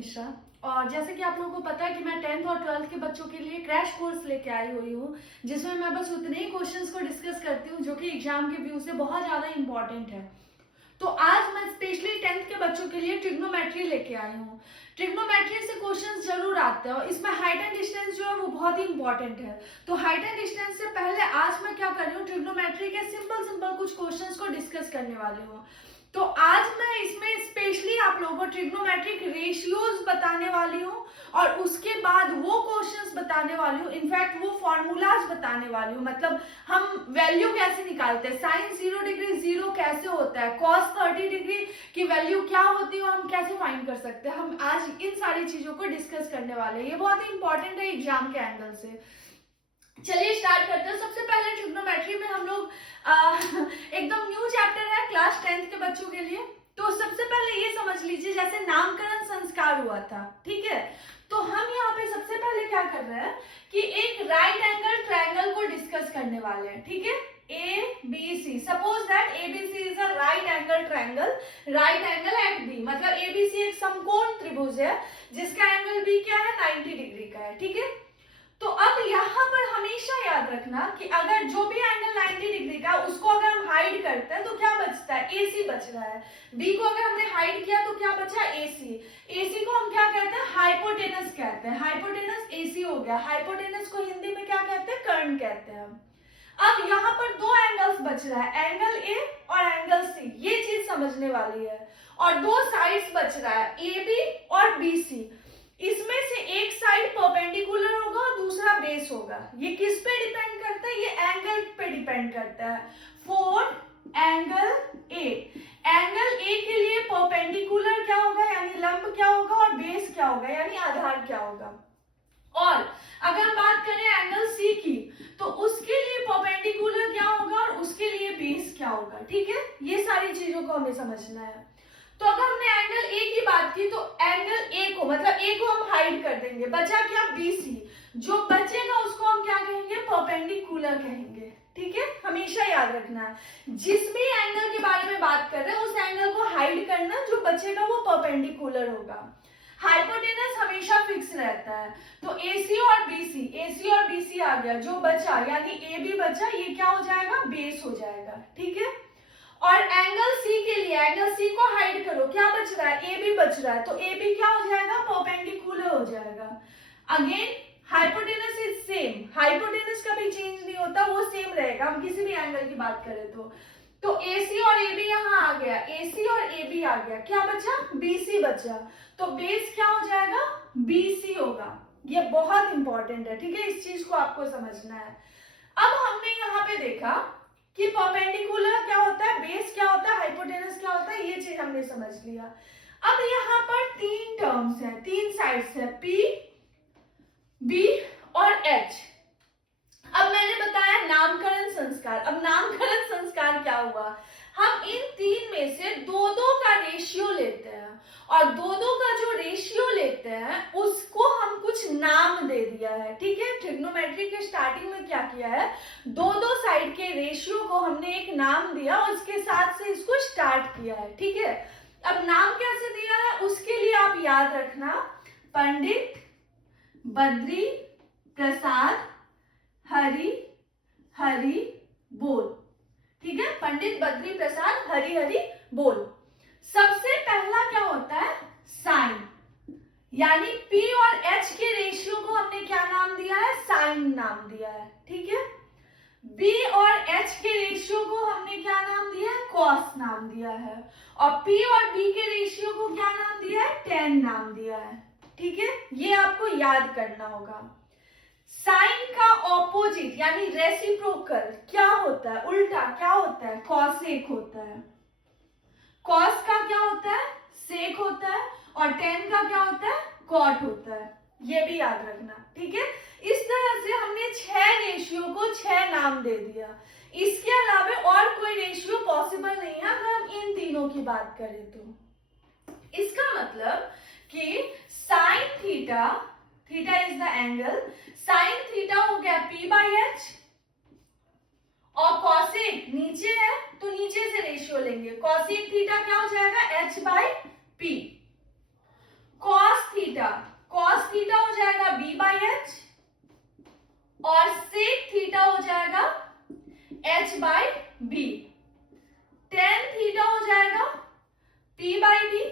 मिश्रा। और जैसे कि आप लोगों को पता है कि मैं 10th और 12th के बच्चों के लिए क्रैश कोर्स लेके आई हुई हूँ, जिसमें मैं बस उतने ही क्वेश्चंस को डिस्कस करती हूँ जो कि एग्जाम के व्यू से बहुत ज़्यादा इंपॉर्टेंट है। तो आज मैं स्पेशली 10th के बच्चों के लिए ट्रिग्नोमेट्री लेके आई हूँ। ट्रिग्नोमेट्री से क्वेश्चंस जरूर आते हैं और इसमें हाइट एंड डिस्टेंस जो है वो बहुत ही इंपॉर्टेंट है। तो हाइट एंड डिस्टेंस से पहले आज मैं क्या कर रही हूँ, ट्रिग्नोमेट्री के सिंपल कुछ क्वेश्चंस को डिस्कस करने वाली हूँ। तो आज मैं इसमें स्पेशली आप लोगों को ट्रिग्नोमेट्रिक रेशियोज बताने वाली हूँ और उसके बाद वो क्वेश्चंस बताने वाली हूँ, इनफैक्ट वो फॉर्मूलाज बताने वाली हूँ। मतलब हम वैल्यू कैसे निकालते हैं, साइन 0 डिग्री 0 कैसे होता है, कॉस 30 डिग्री की वैल्यू क्या होती है और हम कैसे फाइंड कर सकते हैं। हम आज इन सारी चीजों को डिस्कस करने वाले हैं, ये बहुत ही इंपॉर्टेंट है एग्जाम के एंगल से। चलिए स्टार्ट करते हैं। सबसे पहले ट्रिग्नोमेट्री में हम लोग एकदम न्यू चैप्टर है क्लास 10th के बच्चों के लिए। तो सबसे पहले ये समझ लीजिए जैसे नामकरण संस्कार हुआ था, ठीक है। तो हम यहाँ पे सबसे पहले क्या कर रहे हैं कि एक राइट एंगल ट्रायंगल को डिस्कस करने वाले हैं, ठीक है। ABC, suppose that ABC is a right angle triangle, right angle at B, मतलब ABC एक समकोण त्रिभुज है जिसका एंगल B क्या है, 90 डिग्री का है, ठीक है। तो अब यहाँ पर हमेशा याद रखना कि अगर जो भी एंगल 90 डिग्री का उसको अगर हम हाइड करते हैं तो क्या बचता है, AC बच रहा है। B को अगर हमने हाइड किया तो क्या बचा, AC। AC को हम क्या कहते हैं, हाइपोटेनस कहते हैं। हाइपोटेनस AC हो गया। हाइपोटेनस को हिंदी में क्या कहते हैं, कर्ण कहते हैं। अब यहाँ पर दो एंगल्स बच रहा है, एंगल A और एंगल C, ये चीज समझने वाली है। और दो साइड्स बच रहा है, AB और BC। इसमें से एक साइड परपेंडिकुलर होगा और दूसरा बेस होगा। ये किस पे डिपेंड करता है, ये एंगल पे डिपेंड करता है। For angle A, angle A के लिए परपेंडिकुलर क्या होगा यानी लंब क्या होगा और बेस क्या होगा यानी आधार क्या होगा। और अगर हम बात करें एंगल सी की तो उसके लिए परपेंडिकुलर क्या होगा और उसके लिए बेस क्या होगा, ठीक है। ये सारी चीजों को हमें समझना है। तो अगर हमने एंगल ए की बात की तो एंगल ए को मतलब ए को हम हाइड कर देंगे, बचा क्या, BC। जो बचेगा उसको हम क्या कहेंगे, परपेंडिकुलर कहेंगे, ठीक है। हमेशा याद रखना है जिस भी एंगल के बारे में बात कर रहे हैं उस एंगल को हाइड करना, जो बचेगा वो परपेंडिकुलर होगा। हाइपोटेनस हमेशा फिक्स रहता है। तो AC और BC आ गया, जो बचा यानी AB बचा, ये क्या हो जाएगा, बेस हो जाएगा, ठीक है। और एंगल C के लिए, एंगल C को हाइड करो, क्या बच रहा है, AB बच रहा है, तो AB क्या हो जाएगा, परपेंडिकुलर हो जाएगा। Again hypotenuse is same, hypotenuse कभी चेंज नहीं होता, वो सेम रहेगा हम किसी भी एंगल की बात करें तो AC और AB यहाँ आ गया, AC और AB आ गया, क्या बचा, BC बचा। तो बेस क्या हो जाएगा, BC होगा। ये बहुत इंपॉर्टेंट है, ठीक है, इस चीज को आपको समझना है। अब हमने यहाँ पे देखा कि परपेंडिकुलर क्या होता है, बेस क्या होता है, हाइपोटेनस क्या होता है, ये चीज हमने समझ लिया। अब यहाँ पर तीन टर्म्स हैं, तीन साइड्स है, P, B और H। अब मैंने बताया नामकरण संस्कार। अब नामकरण संस्कार क्या हुआ, हम इन तीन में से दो का रेशियो लेते हैं और दो का जो रेशियो लेते हैं उसको हम कुछ नाम दे दिया है, ठीक है। ट्रिग्नोमेट्री के स्टार्टिंग में क्या किया है, दो साइड के रेशियो को हमने एक नाम दिया और उसके साथ से इसको स्टार्ट किया है, ठीक है। अब नाम कैसे दिया है उसके लिए आप याद रखना, पंडित बद्री प्रसाद हरि हरि बोल, ठीक है। पंडित बद्री प्रसाद हरि हरि बोल। सबसे पहला क्या होता है, साइन, यानी P और H के रेशियो को हमने क्या नाम दिया है, साइन नाम दिया है, ठीक है। B और H के रेशियो को हमने क्या नाम दिया है, कॉस नाम दिया है। और P और B के रेशियो को क्या नाम दिया है, टेन नाम दिया है, ठीक है। ये आपको याद करना होगा। साइन का ऑपोजिट यानी रेसिप्रोकल क्या होता है, उल्टा क्या होता है, कॉसेक होता है। कॉस का क्या होता है, सेक होता है, और टेन का क्या होता है, कॉट होता है। ये भी याद रखना, ठीक है। इस तरह से हमने 6 रेशियो को 6 नाम दे दिया। इसके अलावा और कोई रेशियो पॉसिबल नहीं है अगर हम इन तीनों की बात करें तो। इसका मतलब कि sine theta, theta is the angle, sine theta हो गया P/H और कॉसेक नीचे है तो नीचे से रेशियो लेंगे, कॉसेक थीटा क्या हो जाएगा, H/P। Cos theta, cos theta हो जाएगा b बाई एच और सेक थीटा हो जाएगा h by B. Tan theta हो जाएगा p बाई बी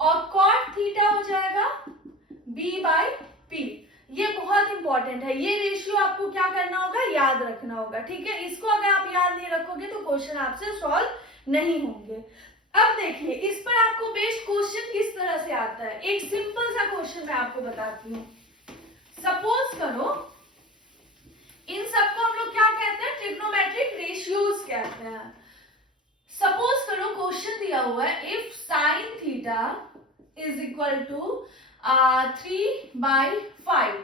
और कॉट थीटा हो जाएगा b बाई p। ये बहुत इंपॉर्टेंट है, ये रेशियो आपको क्या करना होगा, याद रखना होगा, ठीक है। इसको अगर आप याद नहीं रखोगे तो क्वेश्चन आपसे सॉल्व नहीं होंगे। अब देखिए इस पर आपको बेस्ड क्वेश्चन किस तरह से आता है। एक सिंपल सा क्वेश्चन मैं आपको बताती हूँ। सपोज करो इन सबको हम लोग क्या कहते हैं, ट्रिग्नोमेट्रिक रेशियोज कहते हैं। सपोज करो क्वेश्चन दिया हुआ है if sine theta is equal to 3/5।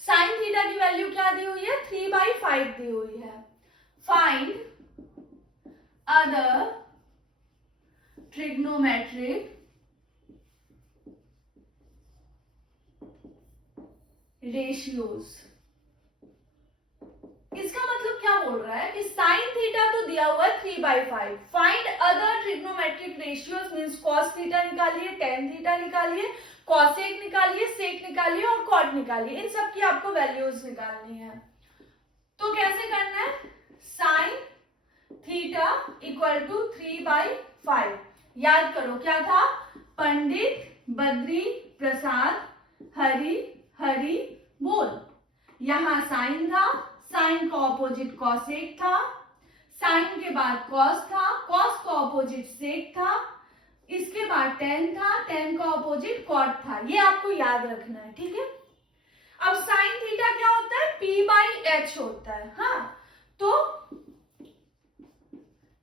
Sine theta की वैल्यू क्या दी हुई है, 3/5 दी हुई है। Find other trigonometric ratios. इसका मतलब क्या बोल रहा है कि साइन थीटा तो दिया हुआ है 3/5। Find other trigonometric ratios means cos theta निकालिए, टेन थीटा निकालिए, कॉसेक निकालिए, सेक निकालिए और कॉट निकालिए। इन सब की आपको वैल्यूज निकालनी है। तो कैसे करना है, साइन थीटा इक्वल टू 3/5। याद करो क्या था, पंडित बद्री प्रसाद हरि हरि बोल। यहां साइन था, साइन का ऑपोजिट कॉसेक था, साइन के बाद कॉस था, कॉस का ऑपोजिट सेक था, इसके बाद टेन था, टेन का ऑपोजिट कॉट था। ये आपको याद रखना है, ठीक है। अब साइन थीटा क्या होता है, p बाई एच होता है। हाँ, तो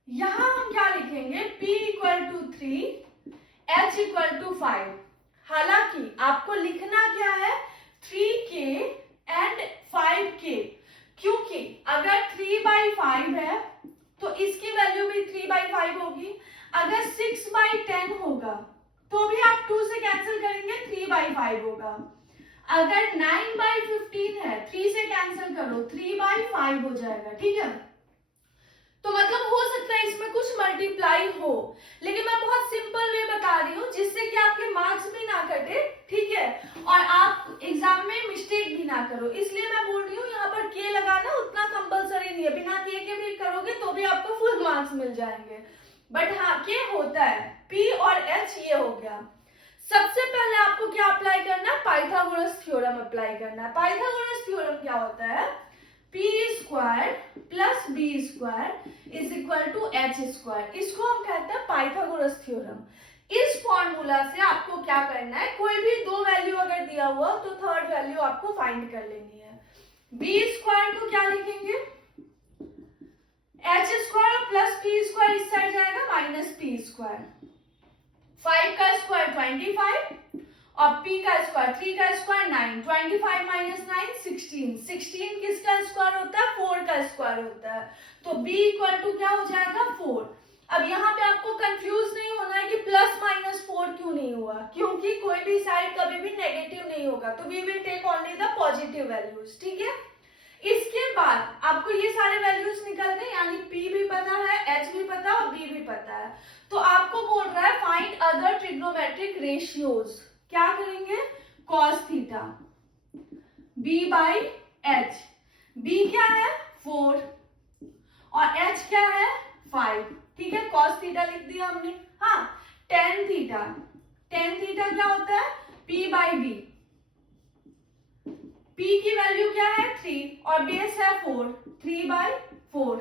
यहां हम क्या लिखेंगे, p equal to 3, h equal to 5। हालांकि आपको लिखना क्या है, 3k एंड 5k, क्योंकि अगर 3/5 है तो इसकी वैल्यू भी 3/5 होगी। अगर 6/10 होगा तो भी आप 2 से कैंसिल करेंगे, 3/5 होगा। अगर 9/15 है, 3 से कैंसिल करो, 3/5 हो जाएगा, ठीक है। तो मतलब हो सकता है इसमें कुछ मल्टीप्लाई हो, लेकिन मैं बहुत सिंपल वे बता रही हूँ जिससे कि आपके मार्क्स भी ना कटे, ठीक है, और आप एग्जाम में मिस्टेक भी ना करो। इसलिए मैं बोल रही हूँ यहाँ पर के लगाना उतना कंपलसरी नहीं है, बिना के भी करोगे तो भी आपको फुल मार्क्स मिल जाएंगे। बट हाँ, के होता है, P और H ये हो गया। सबसे पहले आपको क्या अप्लाई करना है, पाइथागोरस थ्योरम अप्लाई करना है। पाइथागोरस थ्योरम क्या होता है, p square plus b square is equal to h square. इसको हम कहते हैं पाइथागोरस थ्योरम। इस फॉर्मूला से आपको क्या करना है, कोई भी दो वैल्यू अगर दिया हुआ तो थर्ड वैल्यू आपको फाइंड कर लेनी है। b स्क्वायर को क्या लिखेंगे, h square plus p square इस साइड जाएगा माइनस p स्क्वायर। 5 का स्क्वायर 25 और p का स्क्वायर 3 का स्क्वायर 9, 25 माइनस 9 16, 16 किसका स्क्वायर होता है, 4 का स्क्वायर होता है। तो b इक्वल टू क्या हो जाएगा, 4। अब यहाँ पे आपको कंफ्यूज नहीं होना है कि प्लस माइनस 4 क्यों नहीं हुआ, क्योंकि कोई भी साइड कभी भी नेगेटिव नहीं होगा, तो we will take only the positive values, ठीक है। इसके बाद आपको ये सारे वैल्यूज निकल गए, यानी p भी पता है, h भी पता है और b भी पता है। तो आपको बोल रहा है फाइंड अदर ट्रिग्नोमेट्रिक रेशियोज। क्या करेंगे, cos theta b by H. b क्या है 4 और h क्या है 5, ठीक है। कॉस थीटा लिख दिया हमने। हाँ, टेन थीटा, टेन थीटा क्या होता है, p बाई बी। p की वैल्यू क्या है 3 और बेस है 4, 3/4।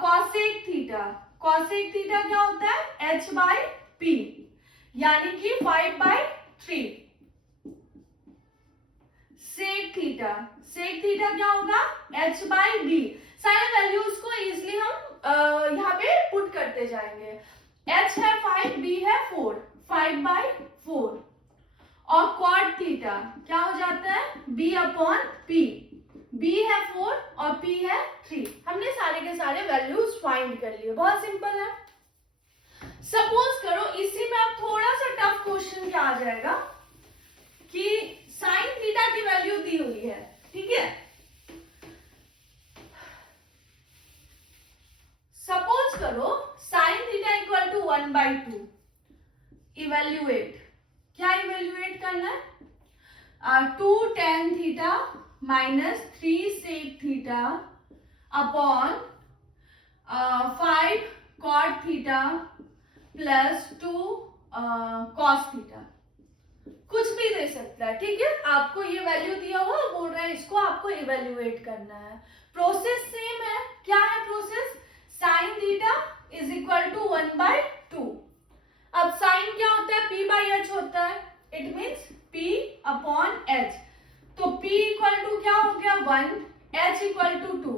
कॉसेक थीटा, कॉसेक थीटा क्या होता है h बाई p, यानी कि 5/3। सेक थीटा, सेक थीटा क्या होगा h बाई बी। सारे वैल्यूज को इजिली हम यहाँ पे पुट करते जाएंगे। h है 5, b है 4, 5/4। और कॉट थीटा क्या हो जाता है, b अपॉन p। b है 4 और p है 3। हमने सारे के सारे वैल्यूज फाइंड कर लिए, बहुत सिंपल है। सपोज करो इसी में अब थोड़ा सा टफ क्वेश्चन क्या आ जाएगा कि साइन थीटा की वैल्यू दी हुई है, ठीक है। सपोज करो sine theta equal to 1/2। Evaluate क्या इवेल्युएट करना है? 2 tan theta minus 3 sec theta upon 5 cot theta plus 2 cos theta. कुछ भी दे सकता है, ठीक है। आपको ये वैल्यू दिया हुआ, बोल रहा है इसको आपको इवेल्युएट करना है। प्रोसेस सेम है। क्या है process? Sine theta is equal to 1/2। अब साइन क्या होता है? p/h होता है। It means p upon h। तो p इक्वल टू क्या हो गया? 1, h इक्वल टू 2।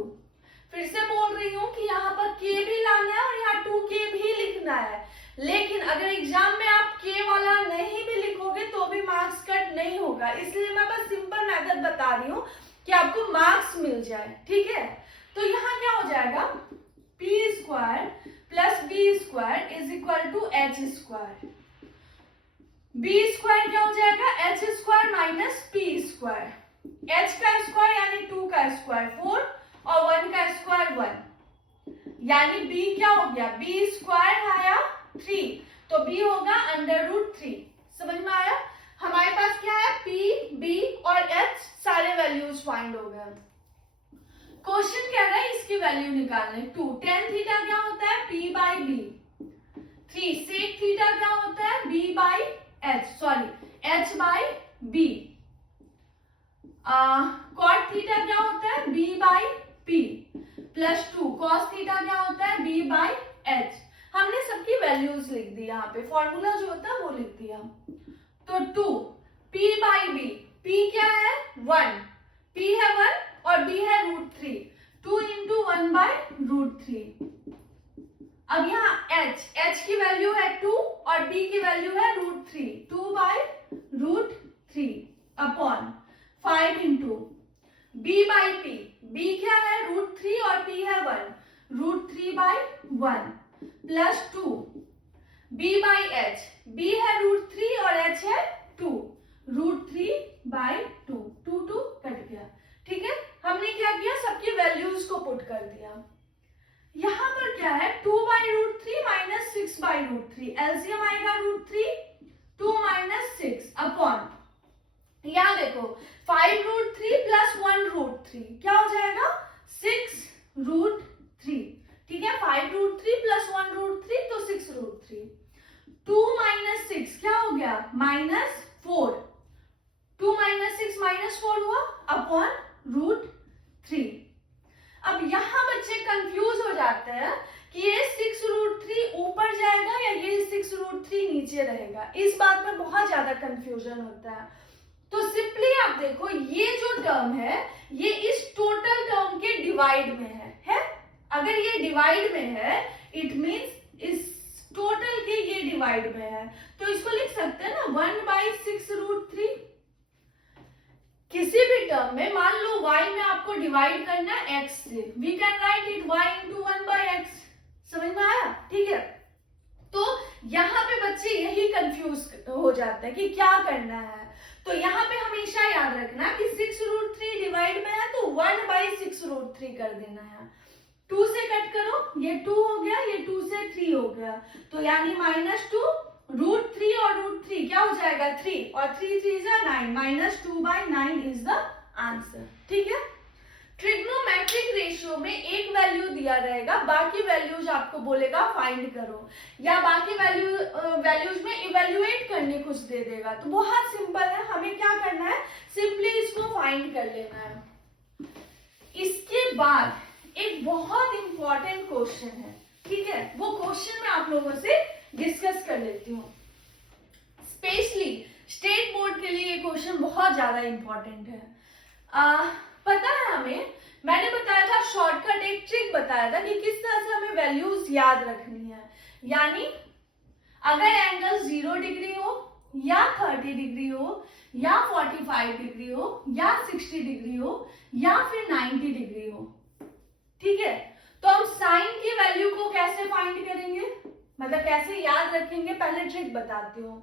फिर से बोल रही हूं कि यहाँ पर k भी लाना है और यहाँ 2k भी लिखना है। लेकिन अगर एग्जाम में आप k वाला नहीं भी लिखोगे तो भी मार्क्स कट नहीं होगा, इसलिए मैं बस सिंपल मेथड बता रही हूँ कि आपको मार्क्स मिल जाए, ठीक है। तो यहाँ क्या हो जाएगा? p square plus b square is equal to h square. b square क्या हो जाएगा? h square minus p square. h का स्क्वायर यानी 2 का स्क्वायर 4 और 1 का स्क्वायर 1, यानी b क्या हो गया? b स्क्वायर आया 3, तो b होगा √3। समझ में आया? हमारे पास क्या है? p, b और h सारे वैल्यूज फाइंड हो गए। क्वेश्चन कह रहा है इसकी वैल्यू निकालने। 2 tan थीटा क्या होता है? p/b। 3 sec थीटा क्या होता है? h/b। cot थीटा क्या होता है? b/p प्लस 2 cos थीटा क्या होता है? b/h। हमने सबकी वैल्यूज लिख दी, यहाँ पे फॉर्मूला जो होता है वो लिख दिया। तो 2 p/b, p क्या है? 1, p है 1 और b है √3, 2 into 1/√3। अब यहाँ h की वैल्यू है 2 और b की वैल्यू है √3, 2/√3 अपॉन 5 into b/p, b क्या है? √3 और p है 1, √3/1 प्लस 2 b/h, b है √3 और h है 2, √3/2, 2 कट गया, ठीक है। हमने क्या किया? सबकी वैल्यूज को पुट कर दिया। यहां पर क्या है? 2/√3 माइनस 6/√3, एलसीएम आएगा √3, 2 माइनस 6 अपॉन, यहां देखो 5√3 प्लस 1√3 क्या हो जाएगा? 6√3, ठीक है। 5√3 प्लस 1√3 तो 6√3। 2 माइनस 6 क्या हो गया? -4। 2 माइनस 6 -4 हुआ अपॉन √3। अब यहां बच्चे कंफ्यूज हो जाते हैं कि ये 6√3 ऊपर जाएगा या ये 6√3 नीचे रहेगा। इस बात में बहुत ज्यादा कंफ्यूजन होता है। तो सिंपली आप देखो, ये जो टर्म है ये इस टोटल टर्म के डिवाइड में है? अगर ये डिवाइड में है इट मींस इस टोटल के ये डिवाइड में है, तो इसको लिख सकते हैं ना 1/6√3। किसी भी टर्म में मान लो y में आपको डिवाइड करना है x से, we can write it y into 1/x। समझ में आया? ठीक है। तो यहाँ पे बच्चे यही कंफ्यूज हो जाते हैं कि क्या करना है। तो यहाँ पे हमेशा याद रखना कि 6√3 डिवाइड में है तो 1/6√3 कर देना है। 2 से कट करो, ये 2 हो गया, ये 2 से 3 हो गया, तो यानी -2 √3 और √3 क्या हो जाएगा? 3 और 3 3 9, -2/9 इज द आंसर, ठीक है। ट्रिग्नोमेट्रिक रेशियो में एक वैल्यू दिया रहेगा, बाकी वैल्यूज आपको बोलेगा फाइंड करो, या बाकी वैल्यूज में इवेल्युएट करने कुछ दे देगा। तो बहुत सिंपल है, हमें क्या करना है? सिंपली इसको फाइंड कर लेना है। इसके बाद एक बहुत इंपॉर्टेंट क्वेश्चन है, ठीक है, वो क्वेश्चन मैं आप लोगों से डिस्कस कर लेती हूँ। स्पेशली स्टेट बोर्ड के लिए ये क्वेश्चन बहुत ज्यादा इंपॉर्टेंट है। पता है हमें, मैंने बताया था शॉर्टकट, एक ट्रिक बताया था कि किस तरह से हमें वैल्यूज याद रखनी है। यानी अगर एंगल 0 डिग्री हो या 30 डिग्री हो या 45 डिग्री हो या 60 डिग्री हो या फिर 90 डिग्री हो, ठीक है, तो हम साइन की वैल्यू को कैसे फाइंड करेंगे, मतलब कैसे याद रखेंगे, पहले ट्रिक बताती हूँ।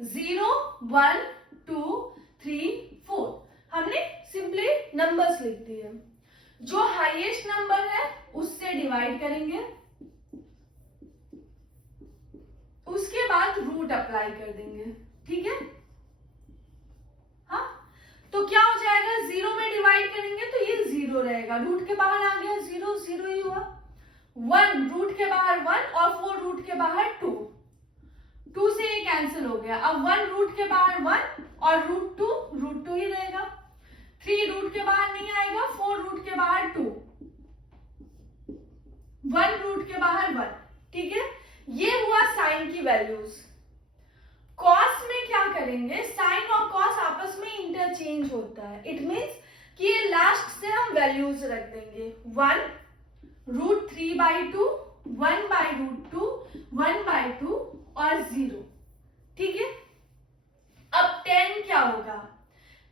0 1 2 3 4 हमने सिंपली नंबर्स लिख दिए, जो हाईएस्ट नंबर है उससे डिवाइड करेंगे, उसके बाद रूट अप्लाई कर देंगे, ठीक है। हाँ, तो क्या हो जाएगा, 0 में डिवाइड करेंगे तो ये 0 रहेगा, रूट के बाहर आ गया 0, 0 ही हुआ। 1 रूट के बाहर 1 और 4 रूट के बाहर 2, 2 से ये कैंसिल हो गया। अब 1 रूट के बाहर 1 और रूट 2 ही रहेगा। 3 रूट के बाहर नहीं आएगा, 4 रूट के बाहर 2, 1 रूट के बाहर 1, ठीक है। ये हुआ साइन की वैल्यूज। कॉस में क्या करेंगे, साइन और कॉस आपस में इंटरचेंज होता है। इट मीन्स कि ये लास्ट से हम वैल्यूज रख देंगे, 1 रूट 3/2, 1/√2, 1/2 और 0, ठीक है। अब 10 क्या होगा,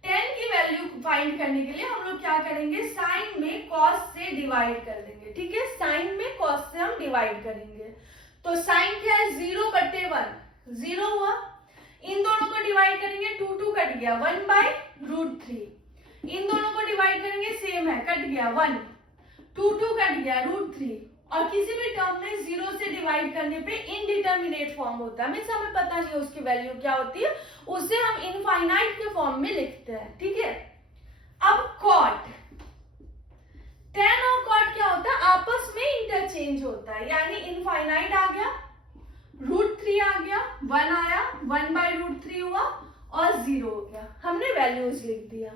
10 की वैल्यू फाइंड करने के लिए हम लोग क्या करेंगे, साइन में कॉस से डिवाइड कर देंगे, ठीक है। साइन में कॉस से हम डिवाइड करेंगे, तो साइन क्या है, 0/1, 0 हुआ। इन दोनों को डिवाइड करेंगे, 2 कट गया, 1/√3। इन दोनों को डिवाइड करेंगे, सेम है, कट गया 1, 2 कट गया √3। और किसी भी टर्म में 0 से डिवाइड करने पे इनडिटर्मिनेट फॉर्म होता है, मीन्स हमें पता नहीं उसकी वैल्यू क्या होती है, उसे हम इनफाइनाइट के फॉर्म में लिखते हैं, ठीक है। अब कॉट, 10 और कॉट क्या होता है, आपस में इंटरचेंज होता है, यानी इनफाइनाइट आ गया, √3 आ गया, 1 आया, 1/√3 हुआ और 0 हो गया, हमने वैल्यूज लिख दिया।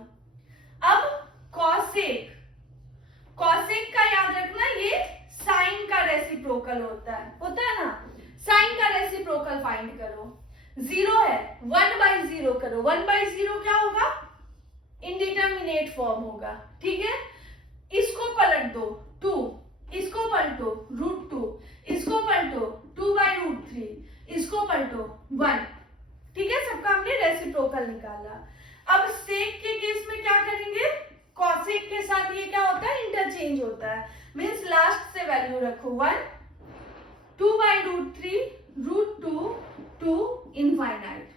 अब कॉसेक, कॉसेक का याद रखना, ये साइन का रेसिप्रोकल होता है ना। साइन का रेसिप्रोकल फाइंड करो, 0 है, 1/0 करो, 1/0 क्या होगा, इंडिटर्मिनेट फॉर्म होगा, ठीक है। इसको पलट दो 2, इसको पलटो √2, इसको पलटो 2/√3, इसको पलटो 1, ठीक है। सबका हमने रेसिप्रोकल निकाला। अब सेक के केस में क्या करेंगे, कॉसेक के साथ ये क्या होता है, इंटरचेंज होता है, मीन्स लास्ट से वैल्यू रखो 1, 2/√3, √2, 2 इनफाइनाइट।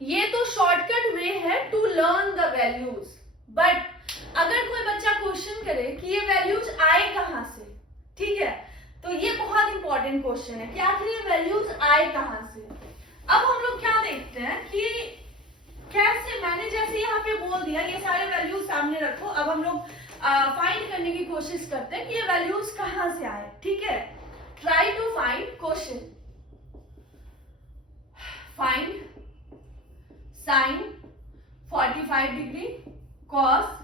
ये तो शॉर्टकट वे है to learn the values, but अगर कोई बच्चा क्वेश्चन करे कि ये वैल्यूज आए कहां से, ठीक है, तो ये बहुत इंपॉर्टेंट क्वेश्चन है कि आखिर ये वैल्यूज आए कहां से। अब हम लोग क्या देखते हैं कि कैसे, मैंने जैसे यहाँ पे बोल दिया ये सारे वैल्यूज सामने रखो, अब हम लोग फाइंड करने की कोशिश करते हैं कि ये वैल्यूज कहां से आए, ठीक है। Try to find question, find sine 45 degree, cos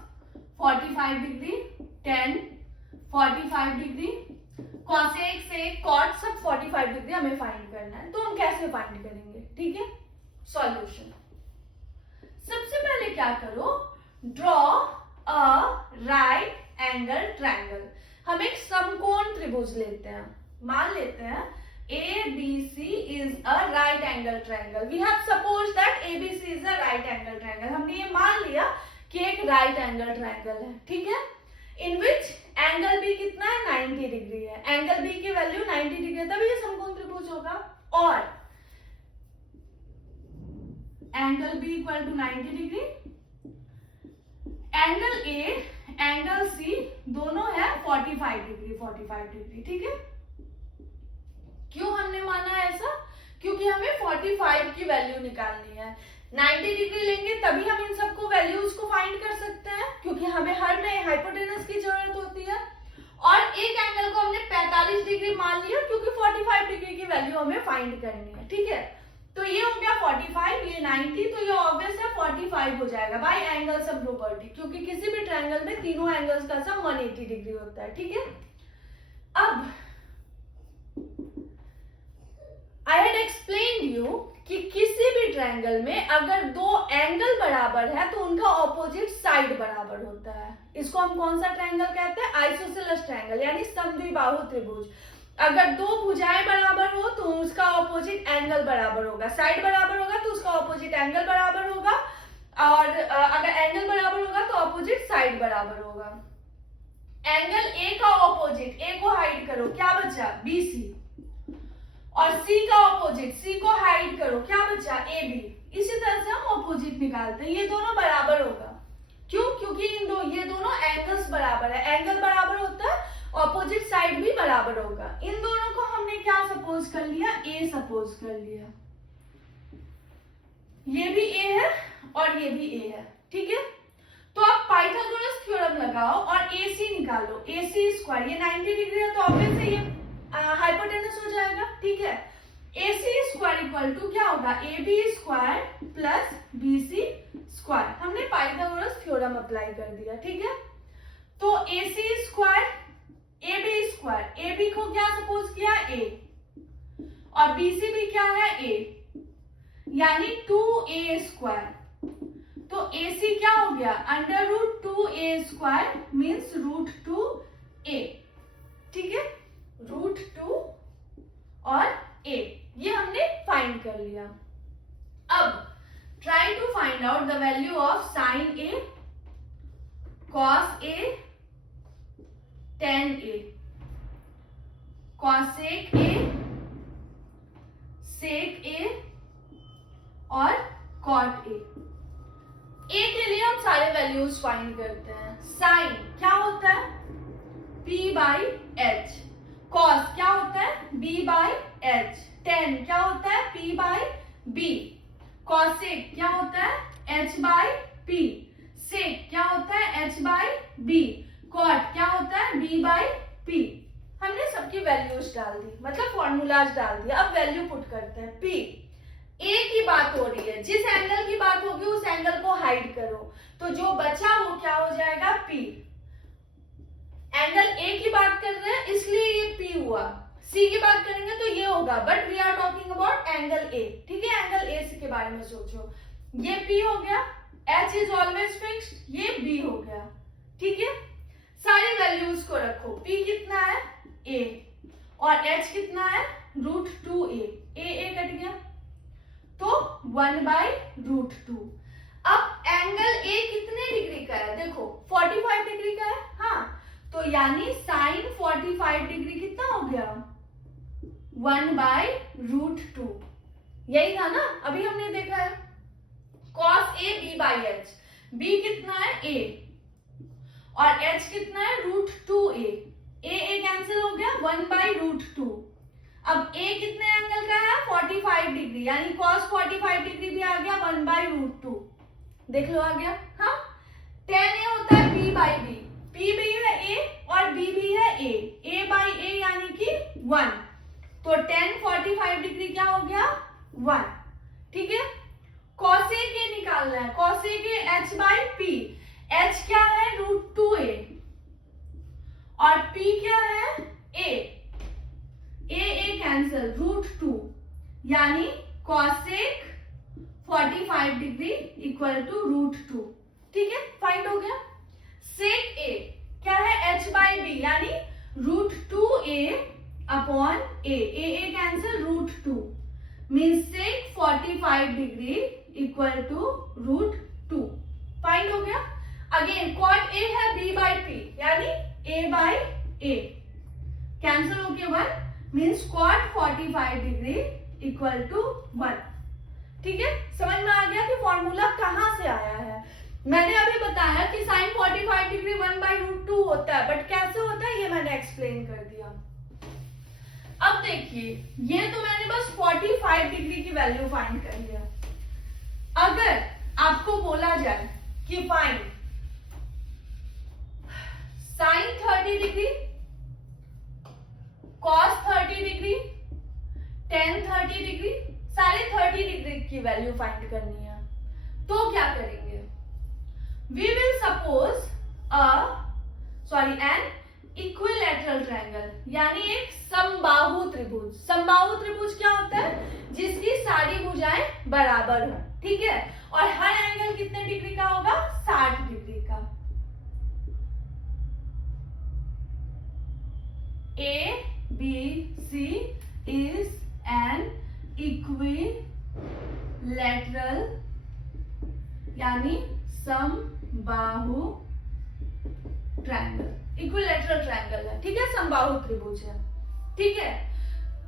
45 degree, tan 45 degree, cosec से कॉट, सब 45 डिग्री हमें फाइंड करना है। तो हम कैसे फाइंड करेंगे, ठीक है। सॉल्यूशन, सबसे पहले क्या करो, draw a right angle triangle. हम एक समकोण त्रिभुज लेते हैं, मान लेते हैं ABC is a right angle triangle. We have supposed that ABC is a right angle triangle. हमने ये मान लिया कि एक right angle triangle है, ठीक है। In which angle B कितना है, 90 डिग्री है। एंगल B की वैल्यू 90 डिग्री है, तभी ये समकोण त्रिभुज होगा। और angle B equal to 90 degree, angle A, angle C दोनों है 45 डिग्री, 45 डिग्री, ठीक है। क्यों हमने माना ऐसा, क्योंकि हमें 45 की वैल्यू निकालनी है। 90 डिग्री लेंगे तभी हम इन सबको वैल्यूज को फाइंड कर सकते हैं, क्योंकि हमें हर नए हाइपोटेनस की जरूरत होती है। और एक एंगल को हमने 45 डिग्री मान लिया, क्योंकि 45 डिग्री की वैल्यू हमें फाइंड करनी है, ठीक है। तो ये हो गया 45, ये 90, तो ये ऑब्वियस है 45 हो जाएगा बाय एंगल सम प्रॉपर्टी, क्योंकि किसी भी ट्रायंगल में तीनों एंगल्स का सम 180 डिग्री होता है, ठीक है। अब I had explained you कि किसी भी ट्रायंगल में अगर दो एंगल बराबर है तो उनका ऑपोजिट साइड बराबर होता है। इसको हम कौन सा ट्रायंगल कहते हैं, आइसोसेलेस ट्रायंगल, यानी समद्विबाहु त्रिभुज। अगर दो भुजाएं बराबर हो तो उसका ऑपोजिट एंगल बराबर होगा, साइड बराबर होगा तो उसका ऑपोजिट एंगल बराबर होगा, और अगर एंगल बराबर होगा तो ऑपोजिट साइड बराबर होगा। एंगल ए का ऑपोजिट, ए को हाइड करो, क्या बचा, BC, और C का ऑपोजिट, C को हाइड करो, क्या बचा, AB। इसी तरह से हम ऑपोजिट निकालते हैं, ये दोनों बराबर होगा। क्यों, क्योंकि ये दोनों एंगल्स बराबर है, एंगल बराबर होता है, ऑपोजिट साइड भी बराबर होगा। इन दोनों को हमने क्या सपोज कर लिया, A सपोज कर लिया। ये भी ए है और ये भी ए है, ठीक है। तो आप पाइथागोरस थ्योरम लगाओ और AC निकालो, AC स्क्वायर, ये 90 डिग्री है तो ऑब्वियस है ये हाइपोटेनस हो जाएगा, ठीक है। AC स्क्वायर इक्वल टू क्या होगा, AB square plus BC square. हमने पाइथागोरस थ्योरम अप्लाई कर दिया, ठीक है। तो AC square AB square, AB को क्या सपोज किया A और BC भी क्या है A, यानी 2A स्क्वायर। तो AC क्या हो गया, under root 2A square means root 2A, ठीक है। रूट 2 और A ये हमने फाइंड कर लिया। अब try to find out the value of sine A, cos A, tan A, cosec A, sec A और cot A। A के लिए हम सारे वैल्यूज फाइंड करते हैं। साइन क्या होता है, P बाई H, cos क्या होता है B बाई H, tan क्या होता है P बाई B, cosec क्या होता है H बाई P, sec क्या होता है H बाई B, cot क्या होता है B बाई P। हमने सबकी वैल्यूज डाल दी, मतलब फॉर्मूलाज डाल दिया। अब वैल्यू पुट करते हैं। P A की बात हो रही है, जिस एंगल की बात होगी उस एंगल को हाइड करो, तो जो बचा वो क्या हो जाएगा P। एंगल A की बात कर रहे हैं इसलिए ये P हुआ, C की बात करेंगे तो ये होगा, but we are talking about angle A, ठीक है। एंगल A के बारे में सोचो, ये P हो गया, H इज ऑलवेज फिक्स्ड, ये B हो गया, ठीक है। सारी वैल्यूज को रखो, P कितना है A और H कितना है रूट 2A, A कट गया तो 1 बाई रूट 2। अब एंगल A कितने डिग्री का है, देखो 45 डिग्री का है, हाँ, तो यानी साइन 45 डिग्री कितना हो गया 1 बाई रूट 2, यही था ना अभी हमने देखा है। cos A B by H, B कितना है A और H कितना है रूट 2A, A कैंसिल हो गया 1 बाई रूट 2। अब A कितने एंगल का है 45 डिग्री, यानी cos 45 डिग्री भी आ गया 1 बाई रूट 2, देख लो आ गया, हाँ। tan A होता है P बाई B, P भी है A और B भी है A बाई A यानी कि 1, तो tan 45 डिग्री क्या हो गया 1, ठीक है। cosec A निकालना है, cosec A H by P, H क्या है रूट 2A और P क्या है A कैंसिल रूट 2, यानी cosec 45 degree equal to root 2, ठीक है, फाइंड हो गया। sec A क्या है H बाई B, यानी रूट 2A upon A cancel root 2 means sec 45 degree equal to root 2, find हो गया। अगेन cot A है B बाई P, यानी A बाई A कैंसिल हो गया 1 means cot 45 degree equal to 1, ठीक है। समझ में आ गया कि फॉर्मूला कहां से आया है। मैंने अभी बताया कि साइन 45 डिग्री 1 बाई रूट 2 होता है, बट कैसे होता है ये मैंने एक्सप्लेन कर दिया। अब देखिए, ये तो मैंने बस 45 डिग्री की वैल्यू फाइंड कर लिया। अगर आपको बोला जाए कि find sign 30 degree, cos 30 degree, tan 30 degree, सारे 30 डिग्री की वैल्यू फाइंड करनी है, तो क्या करेंगे, we will suppose an equilateral triangle, यानी एक समबाहु त्रिभुज। समबाहु त्रिभुज क्या होता है, जिसकी सारी भुजाएं बराबर हो, ठीक है, और हर एंगल कितने डिग्री का होगा 60 डिग्री का। ABC is an equilateral यानी समबाहु ट्रायंगल, इक्विलैटरल ट्रायंगल है, ठीक है, समबाहु त्रिभुज है, ठीक है।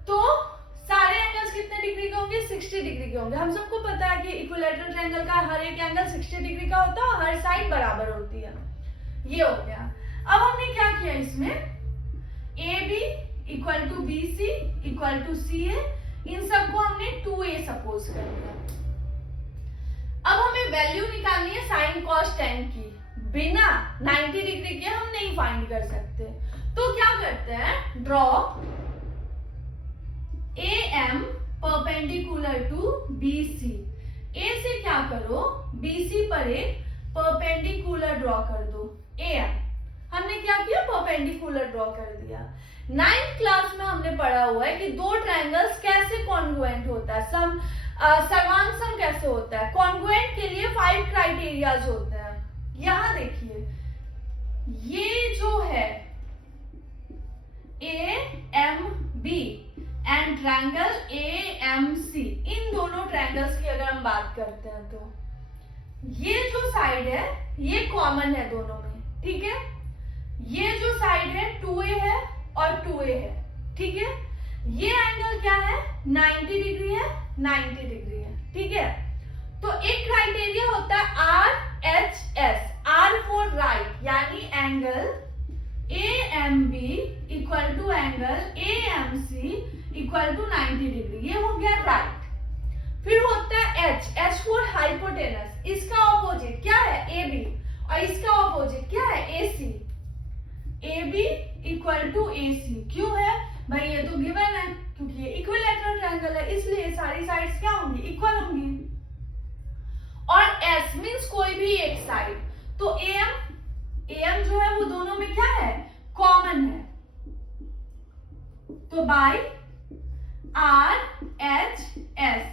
तो सारे एंगल्स कितने डिग्री के होंगे 60 डिग्री के होंगे। हम सबको पता है कि इक्विलैटरल ट्रायंगल का हर एक एंगल 60 डिग्री का होता है और हर साइड बराबर होती है, ये हो गया। अब हमने क्या किया, इसमें AB equal to BC equal to CA, इन सबको हमने 2A सपोज कर दिया। वैल्यू निकालनी है साइन कॉस टेन की, बिना 90 डिग्री के हम नहीं फाइंड कर सकते। तो क्या करते हैं, draw AM perpendicular to BC। A से क्या करो, BC पर एक परपेंडिकुलर ड्रॉ कर दो। AM हमने क्या किया, परपेंडिकुलर ड्रॉ कर दिया। 9th क्लास में हमने पढ़ा हुआ है कि दो ट्रायंगल्स कैसे कॉन्ग्रुएंट होता है, सर्वांग कैसे होता है। कॉन्ग्रुएंट के लिए 5 क्राइटेरियाज होते हैं। यहां देखिए, ये जो है AMB एंड ट्रायंगल AMC, इन दोनों ट्रायंगल्स की अगर हम बात करते हैं तो ये जो साइड है ये कॉमन है दोनों में, ठीक है। ये जो साइड है 2A है और 2A है, ठीक है। ये एंगल क्या है, 90 डिग्री है, 90 डिग्री है, ठीक है। तो एक क्राइटेरिया होता है RHS, R फॉर राइट, यानी angle AMB equal to angle AMC equal to 90 degree, ये हो गया राइट। फिर होता है H फॉर हाइपोटेनस, इसका ऑपोजिट क्या है, AB, और इसका ऑपोजिट क्या है, AC। AB equal to AC, क्यों है भाई, ये तो गिवन है क्योंकि ये इक्विलैटरल ट्रायंगल है, इसलिए सारी साइड्स क्या होंगी, इक्वल होंगी। और S मींस कोई भी एक साइड, तो AM जो है वो दोनों में क्या है, कॉमन है। तो by RHS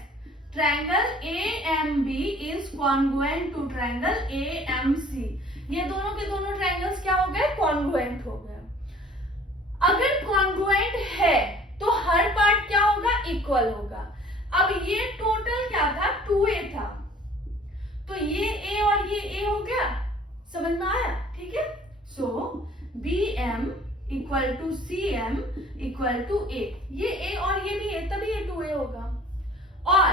triangle AMB is congruent to triangle AMC। ये दोनों के दोनों ट्रायंगल्स क्या हो गए, कॉन्ग्रुएंट हो गए। अगर कॉन्ग्रुएंट है तो हर पार्ट क्या होगा, इक्वल होगा। अब ये टोटल क्या था, 2A था, तो ये A और ये A हो गया, समझ में आया, ठीक है। So BM equal to CM equal to A, ये A और ये भी A, तभी ये 2A होगा। और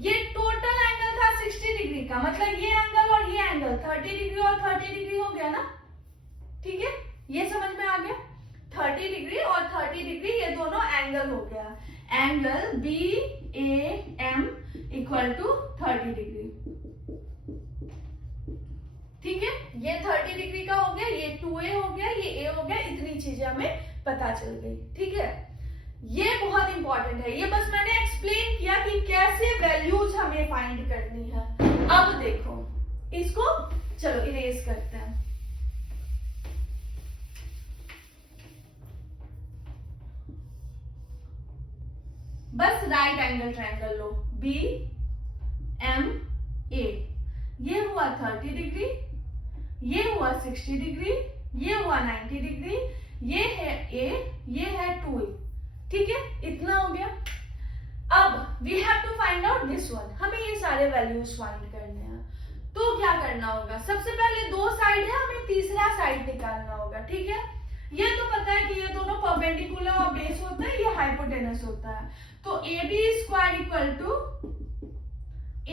ये टोटल एंगल था 60 डिग्री का, मतलब ये एंगल और ये एंगल 30 डिग्री और 30 डिग्री हो गया ना, ठीक है। ये समझ में आ गया, 30 डिग्री और 30 डिग्री ये दोनों एंगल हो गया। Angle BAM equal to 30 degree, ठीक है। ये 30 डिग्री का हो गया, ये 2A हो गया, ये A हो गया, इतनी चीजें हमें पता चल गई, ठीक है। ये बहुत इंपॉर्टेंट है, ये बस मैंने एक्सप्लेन किया कि कैसे वैल्यूज हमें फाइंड करनी है। अब देखो इसको, चलो इरेज करते हैं। बस राइट एंगल ट्रायंगल लो, BMA, ये हुआ 30 डिग्री, ये हुआ 60 डिग्री, ये हुआ 90 डिग्री, ये है A, ये है 2A, ठीक है। इतना हो गया। अब we have to find out this one, हमें ये सारे वैल्यूज फाइंड करने हैं। तो क्या करना होगा, सबसे पहले दो साइड है, हमें तीसरा साइड निकालना होगा, ठीक है। ये तो पता है कि ये दोनों परपेंडिकुलर और बेस होता है, ये हाइपोटेनस होता है। तो AB square equal to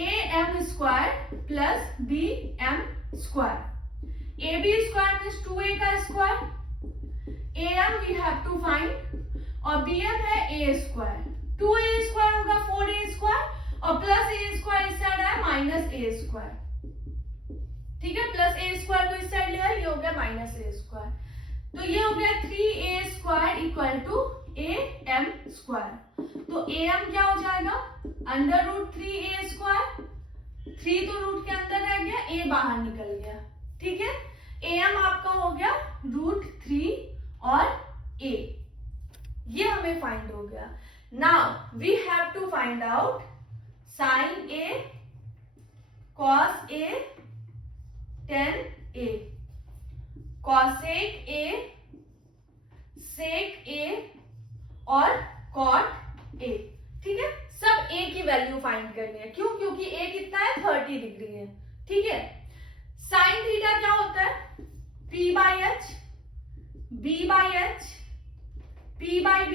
AM square plus BM square. AB square means 2A का square, AM we have to find, और BM है A स्क्वायर। 2A स्क्वायर होगा 4A स्क्वायर, और प्लस A स्क्वायर इस साइड है माइनस A स्क्वायर, ठीक है। Plus A square को इस साइड ले आए, ये हो गया माइनस A स्क्वायर। तो ये हो गया 3A square equal to AM square. तो AM क्या हो जाएगा, अंडर रूट 3A स्क्वायर, 3 तो रूट के अंदर रह गया, A बाहर निकल गया, ठीक है। AM आपका हो गया √3 और A, ये हमें फाइंड हो गया। Now we have to find out sine A, cos A, tan A, cosec A, sec A और कॉट A, ठीक है। सब A की वैल्यू फाइंड करनी है, क्यों, क्योंकि A कितना है, 30 डिग्री है, ठीक है। साइन थीटा क्या होता है, P by H, B by H, P by B,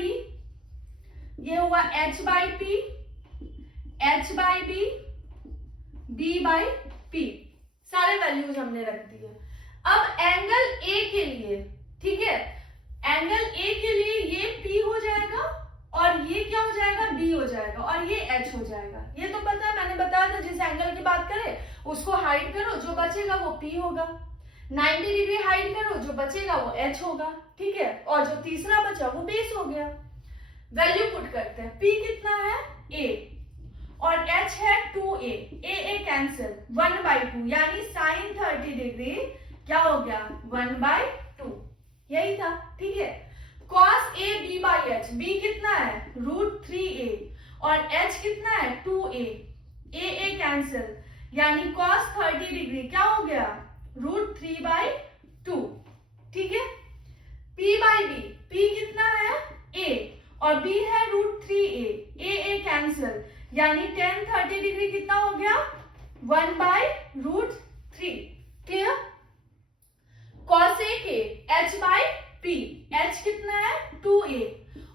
ये हुआ H by P, H by B, B by P, सारे वैल्यूज हमने रख दिए। अब एंगल A के लिए, ठीक है, एंगल A के लिए ये P हो जाएगा और ये क्या हो जाएगा, B हो जाएगा, और ये H हो जाएगा। ये तो पता है, मैंने बताया था जिस एंगल की बात करें उसको हाइड करो, जो बचेगा वो P होगा। 90 डिग्री हाइड करो, जो बचेगा वो H होगा, ठीक है। और जो तीसरा बचा वो बेस हो गया। वैल्यू पुट करते हैं। P कितना है? A और H है 2A, A कैंसिल, 1/2 यानी sin 30 डिग्री क्या हो गया? 1/2, यही था, ठीक है। cos A B/H, B कितना है? √3A और H कितना है? 2A, A कैंसिल यानी cos 30 डिग्री क्या हो गया? √3/2, ठीक है। P/B, P कितना है? A और B है √3A, A कैंसिल यानी tan 30 डिग्री कितना हो गया? 1/√3, clear. cosec A, H/P, H कितना है? 2A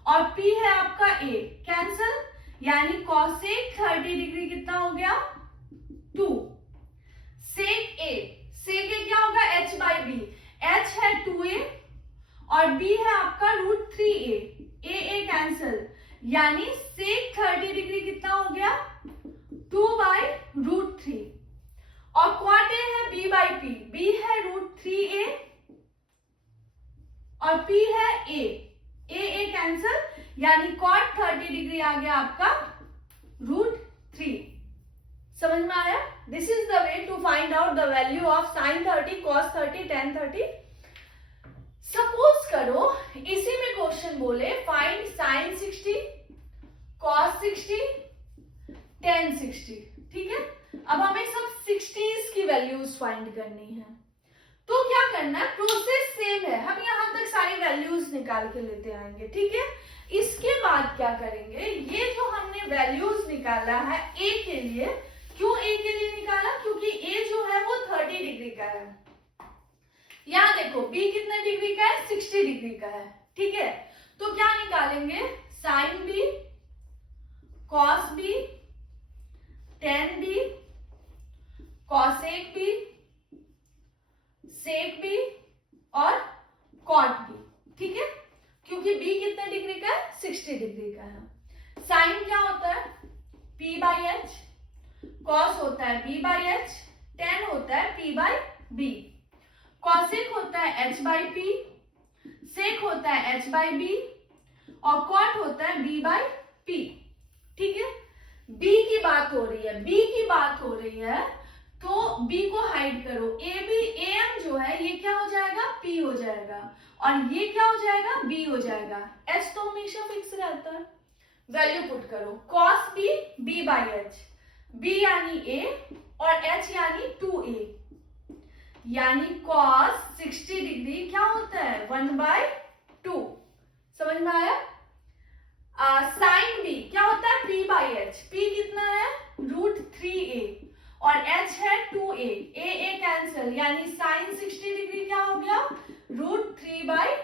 और P है आपका A, कैंसिल यानी cosec 30 डिग्री कितना हो गया? 2। sec A, sec A क्या होगा? H/B, H है 2A और B है आपका √3A, A कैंसिल यानी sec 30 डिग्री कितना हो गया? 2/√3 और cot A है B/P, B है √3A और P है A कैंसिल यानी cot 30 डिग्री आ गया आपका √3। समझ में आया? This is the way to find out the value of sin 30, cos 30, tan 30। Suppose करो इसी में क्वेश्चन बोले फाइंड sin 60, cos 60, tan 60, ठीक है। अब हमें सब 60s की वैल्यूज फाइंड करनी है, तो क्या करना है? प्रोसेस सेम है, हम यहां तक सारी वैल्यूज निकाल के लेते आएंगे, ठीक है। इसके बाद क्या करेंगे? ये जो हमने वैल्यूज निकाला है A के लिए, क्यों A के लिए निकाला? क्योंकि A जो है वो 30 डिग्री का है। यहां देखो B कितने डिग्री का है? 60 डिग्री का है, ठीक है। तो क्या निकालेंगे? sin B, cos B, tan B, cosec B, sec B और cot B, ठीक है। क्योंकि B कितने डिग्री का है? 60 डिग्री का है। sin क्या होता है? P/H, cos होता है B/H, tan होता है P/B, cosec होता है H/P, sec होता है H/B और cot होता है B/P, ठीक है। B की बात हो रही है, B की बात हो रही है तो B को हाइड करो। AM जो है ये क्या हो जाएगा? P हो जाएगा और ये क्या हो जाएगा? B हो जाएगा। H तो हमेशा फिक्स रहता है। वैल्यू पुट करो। cos B B/H, B यानी A और H यानी 2A यानी cos 60 डिग्री क्या होता है? 1/2। समझ में आया? sin B क्या होता है? P/H, P कितना है? √3A और H है 2A, A कैंसिल यानी sin 60 डिग्री क्या हो गया? √3/2।